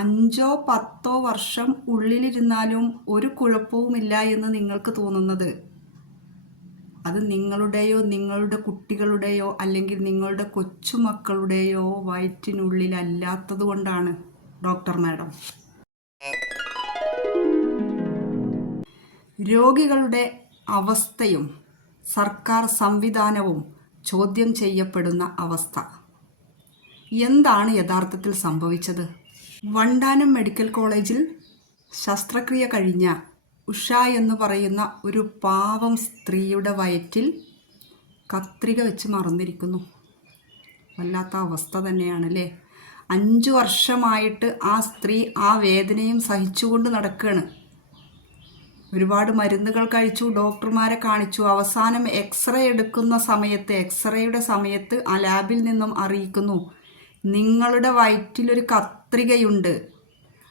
5-10 വർഷം ഉള്ളിലിരുന്നാലും ഒരു കുഴപ്പവുമില്ല എന്ന് നിങ്ങൾക്ക് തോന്നുന്നത് അത് നിങ്ങളുടെയോ നിങ്ങളുടെ കുട്ടികളുടെയോ അല്ലെങ്കിൽ നിങ്ങളുടെ കൊച്ചുമക്കളുടെയോ വയറ്റിനുള്ളിലല്ലാത്തത് കൊണ്ടാണ് ഡോക്ടർ മാഡം. രോഗികളുടെ അവസ്ഥയും സർക്കാർ സംവിധാനവും ചോദ്യം ചെയ്യപ്പെടുന്ന അവസ്ഥ. എന്താണ് യഥാർത്ഥത്തിൽ സംഭവിച്ചത്? വണ്ടാനം മെഡിക്കൽ കോളേജിൽ ശസ്ത്രക്രിയ കഴിഞ്ഞ ഉഷ എന്ന് പറയുന്ന ഒരു പാവം സ്ത്രീയുടെ വയറ്റിൽ കത്രിക വെച്ച് മറന്നിരിക്കുന്നു. വല്ലാത്ത അവസ്ഥ തന്നെയാണല്ലേ. 5 വർഷമായിട്ട് ആ സ്ത്രീ ആ വേദനയും സഹിച്ചുകൊണ്ട് നടക്കുകയാണ്. ഒരുപാട് മരുന്നുകൾ കഴിച്ചു, ഡോക്ടർമാരെ കാണിച്ചു. അവസാനം എക്സ്റേ എടുക്കുന്ന സമയത്ത്, എക്സ്റേയുടെ സമയത്ത് ആ ലാബിൽ നിന്നും അറിയിക്കുന്നു, നിങ്ങളുടെ വയറ്റിലൊരു കത്രികയുണ്ട്.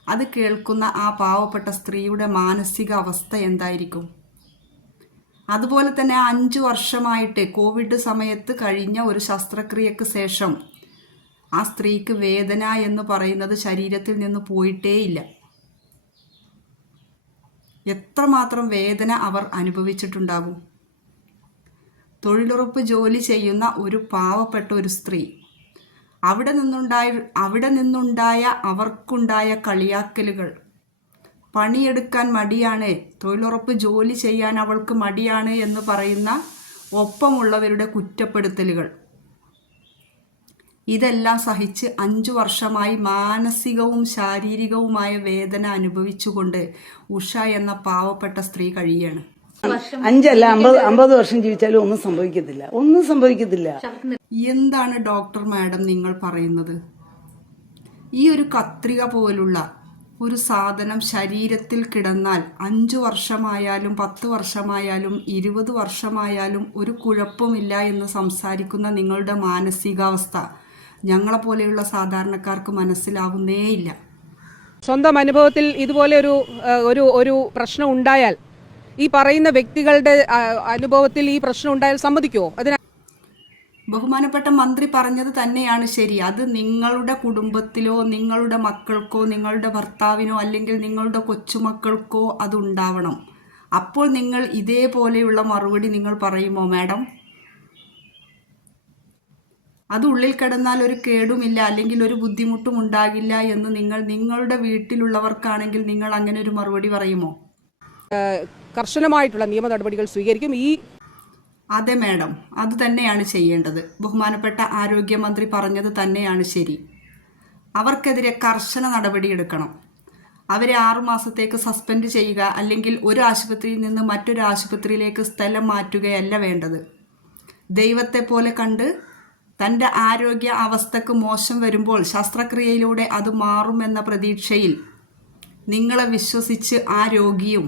അത് കേൾക്കുന്ന ആ പാവപ്പെട്ട സ്ത്രീയുടെ മാനസിക അവസ്ഥ എന്തായിരിക്കും? അതുപോലെ തന്നെ 5 വർഷമായിട്ട് കോവിഡ് സമയത്ത് കഴിഞ്ഞ ഒരു ശസ്ത്രക്രിയക്ക് ശേഷം ആ സ്ത്രീക്ക് വേദന എന്ന് പറയുന്നത് ശരീരത്തിൽ നിന്ന് പോയിട്ടേയില്ല. എത്രമാത്രം വേദന അവർ അനുഭവിച്ചിട്ടുണ്ടാകും. തൊഴിലുറപ്പ് ജോലി ചെയ്യുന്ന ഒരു പാവപ്പെട്ട ഒരു സ്ത്രീ, അവിടെ നിന്നുണ്ടായ അവർക്കുണ്ടായ കളിയാക്കലുകൾ, പണിയെടുക്കാൻ മടിയാണ്, തൊഴിലുറപ്പ് ജോലി ചെയ്യാൻ അവൾക്ക് മടിയാണ് എന്ന് പറയുന്ന ഒപ്പമുള്ളവരുടെ കുറ്റപ്പെടുത്തലുകൾ, ഇതെല്ലാം സഹിച്ച് 5 വർഷമായി മാനസികവും ശാരീരികവുമായ വേദന അനുഭവിച്ചുകൊണ്ട് ഉഷ എന്ന പാവപ്പെട്ട സ്ത്രീ കഴിയാണ്. 5 അല്ല 50 വർഷം ജീവിച്ചാലും ഒന്നും സംഭവിക്കത്തില്ല. എന്താണ് ഡോക്ടർ മാഡം നിങ്ങൾ പറയുന്നത്? ഈ ഒരു കത്രിക പോലുള്ള ഒരു സാധനം ശരീരത്തിൽ കിടന്നാൽ 5 വർഷമായാലും 10 വർഷമായാലും 20 വർഷമായാലും ഒരു കുഴപ്പമില്ല എന്ന് സംസാരിക്കുന്ന നിങ്ങളുടെ മാനസികാവസ്ഥ ഞങ്ങളെപ്പോലെയുള്ള സാധാരണക്കാർക്ക് മനസ്സിലാവുന്നേയില്ല. സ്വന്തം അനുഭവത്തിൽ ഇതുപോലെ ഒരു പ്രശ്നം ഉണ്ടായാൽ, ഈ പറയുന്ന വ്യക്തികളുടെ അനുഭവത്തിൽ ഈ പ്രശ്നം ഉണ്ടായാൽ സമ്മതിക്കുമോ? ബഹുമാനപ്പെട്ട മന്ത്രി പറഞ്ഞത് തന്നെയാണ് ശരി. അത് നിങ്ങളുടെ കുടുംബത്തിലോ നിങ്ങളുടെ മക്കൾക്കോ നിങ്ങളുടെ ഭർത്താവിനോ അല്ലെങ്കിൽ നിങ്ങളുടെ കൊച്ചുമക്കൾക്കോ അതുണ്ടാവണം. അപ്പോൾ നിങ്ങൾ ഇതേപോലെയുള്ള മറുപടി നിങ്ങൾ പറയുമോ മാഡം? അത് ഉള്ളിൽ കിടന്നാൽ ഒരു കേടുമില്ല അല്ലെങ്കിൽ ഒരു ബുദ്ധിമുട്ടും ഉണ്ടാകില്ല എന്ന് നിങ്ങളുടെ വീട്ടിലുള്ളവർക്കാണെങ്കിൽ നിങ്ങൾ അങ്ങനെ ഒരു മറുപടി പറയുമോ? കർശനമായിട്ടുള്ള നിയമ നടപടികൾ സ്വീകരിക്കും. അതെ മാഡം, അത് തന്നെയാണ് ചെയ്യേണ്ടത്. ബഹുമാനപ്പെട്ട ആരോഗ്യമന്ത്രി പറഞ്ഞത് തന്നെയാണ് ശരി. അവർക്കെതിരെ കർശന നടപടിയെടുക്കണം. അവരെ 6 മാസത്തേക്ക് സസ്പെൻഡ് ചെയ്യുക അല്ലെങ്കിൽ ഒരു ആശുപത്രിയിൽ നിന്ന് മറ്റൊരു ആശുപത്രിയിലേക്ക് സ്ഥലം മാറ്റുകയല്ല വേണ്ടത്. ദൈവത്തെ പോലെ കണ്ട് തൻ്റെ ആരോഗ്യ അവസ്ഥക്ക് മോശം വരുമ്പോൾ ശസ്ത്രക്രിയയിലൂടെ അത് മാറുമെന്ന പ്രതീക്ഷയിൽ നിങ്ങളെ വിശ്വസിച്ച് ആ രോഗിയും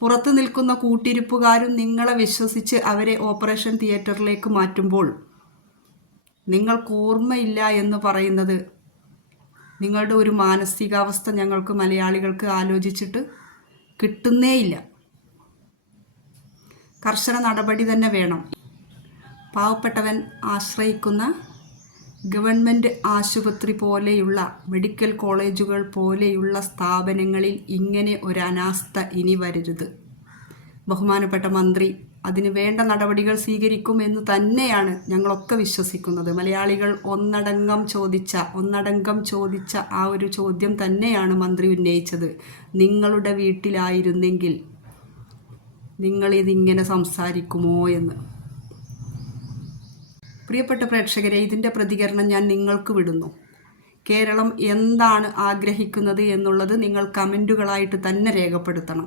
പുറത്തു നിൽക്കുന്ന കൂട്ടിരിപ്പുകാരും നിങ്ങളെ വിശ്വസിച്ച് അവരെ ഓപ്പറേഷൻ തിയേറ്ററിലേക്ക് മാറ്റുമ്പോൾ നിങ്ങൾക്ക് ഓർമ്മയില്ല എന്ന് പറയുന്നത് നിങ്ങളുടെ ഒരു മാനസികാവസ്ഥ ഞങ്ങൾക്ക് മലയാളികൾക്ക് ആലോചിച്ചിട്ട് കിട്ടുന്നേയില്ല. കർശന നടപടി തന്നെ വേണം. പാവപ്പെട്ടവൻ ആശ്രയിക്കുന്ന ഗവൺമെൻറ് ആശുപത്രി പോലെയുള്ള മെഡിക്കൽ കോളേജുകൾ പോലെയുള്ള സ്ഥാപനങ്ങളിൽ ഇങ്ങനെ ഒരു അനാസ്ഥ ഇനി വരരുത്. ബഹുമാനപ്പെട്ട മന്ത്രി അതിന് വേണ്ട നടപടികൾ സ്വീകരിക്കുമെന്ന് തന്നെയാണ് ഞങ്ങളൊക്കെ വിശ്വസിക്കുന്നത്. മലയാളികൾ ഒന്നടങ്കം ചോദിച്ച ആ ഒരു ചോദ്യം തന്നെയാണ് മന്ത്രി ഉന്നയിച്ചത്. നിങ്ങളുടെ വീട്ടിലായിരുന്നെങ്കിൽ നിങ്ങളിതിങ്ങനെ സംസാരിക്കുമോ എന്ന്. പ്രിയപ്പെട്ട പ്രേക്ഷകരെ, ഇതിൻ്റെ പ്രതികരണം ഞാൻ നിങ്ങൾക്ക് വിടുന്നു. കേരളം എന്താണ് ആഗ്രഹിക്കുന്നത് എന്നുള്ളത് നിങ്ങൾ കമൻറ്റുകളായിട്ട് തന്നെ രേഖപ്പെടുത്തണം.